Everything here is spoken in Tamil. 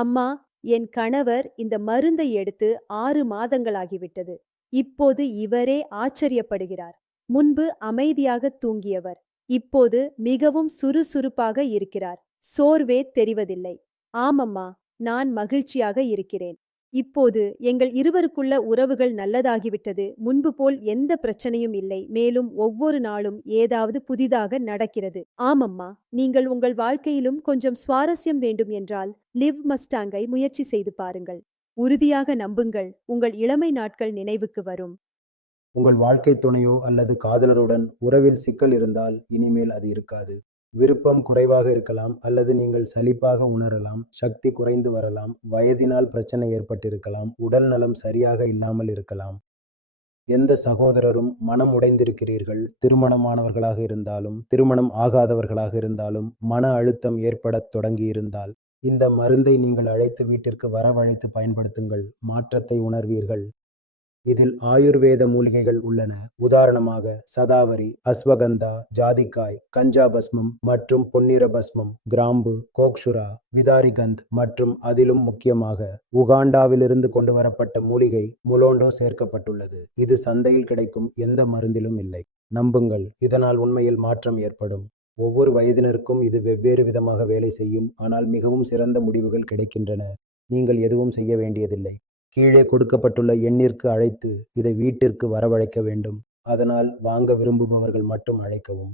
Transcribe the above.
அம்மா, என் கணவர் இந்த மருந்தை எடுத்து 6 மாதங்களாகிவிட்டது. இப்போது இவரே ஆச்சரியப்படுகிறார். முன்பு அமைதியாக தூங்கியவர். இப்போது மிகவும் சுறுசுறுப்பாக இருக்கிறார். சோர்வே தெரிவதில்லை. ஆமம்மா, நான் மகிழ்ச்சியாக இருக்கிறேன். இப்போது எங்கள் இருவருக்குள்ள உறவுகள் நல்லதாகிவிட்டது. முன்பு போல் எந்த பிரச்சனையும் இல்லை. மேலும் ஒவ்வொரு நாளும் ஏதாவது புதிதாக நடக்கிறது. ஆமம்மா, நீங்கள் உங்கள் வாழ்க்கையிலும் கொஞ்சம் சுவாரஸ்யம் வேண்டும் என்றால் லிவ் மஸ்டாங்கை முயற்சி செய்து பாருங்கள். உறுதியாக நம்புங்கள், உங்கள் இளமை நாட்கள் நினைவுக்கு வரும். உங்கள் வாழ்க்கை துணையோ அல்லது காதலருடன் உறவில் சிக்கல் இருந்தால் இனிமேல் அது இருக்காது. விருப்பம் குறைவாக இருக்கலாம், அல்லது நீங்கள் சலிப்பாக உணரலாம், சக்தி குறைந்து வரலாம், வயதினால் பிரச்சனை ஏற்பட்டிருக்கலாம், உடல் நலம் சரியாக இல்லாமல் இருக்கலாம். எந்த சகோதரரும் மனம் உடைந்திருக்கிறீர்கள், திருமணமானவர்களாக இருந்தாலும் திருமணம் ஆகாதவர்களாக இருந்தாலும் மன அழுத்தம் ஏற்படத் தொடங்கியிருந்தால் இந்த மருந்தை நீங்கள் அழைத்து வீட்டிற்கு வரவழைத்து பயன்படுத்துங்கள். மாற்றத்தை உணர்வீர்கள். இதில் ஆயுர்வேத மூலிகைகள் உள்ளன. உதாரணமாக சதாவரி, அஸ்வகந்தா, ஜாதிக்காய், கஞ்சா பஸ்மம் மற்றும் பொன்னிற பஸ்மம், கிராம்பு, கோக்ஷுரா, விதாரிகந்த் மற்றும் அதிலும் முக்கியமாக உகாண்டாவிலிருந்து கொண்டு வரப்பட்ட மூலிகை முலோண்டோ சேர்க்கப்பட்டுள்ளது. இது சந்தையில் கிடைக்கும் எந்த மருந்திலும் இல்லை. நம்புங்கள், இதனால் உண்மையில் மாற்றம் ஏற்படும். ஒவ்வொரு வயதினருக்கும் இது வெவ்வேறு விதமாக வேலை செய்யும், ஆனால் மிகவும் சிறந்த முடிவுகள் கிடைக்கின்றன. நீங்கள் எதுவும் செய்ய வேண்டியதில்லை. கீழே கொடுக்கப்பட்டுள்ள எண்ணிற்கு அழைத்து இதை வீட்டிற்கு வரவழைக்க வேண்டும். அதனால் வாங்க விரும்புபவர்கள் மட்டும் அழைக்கவும்.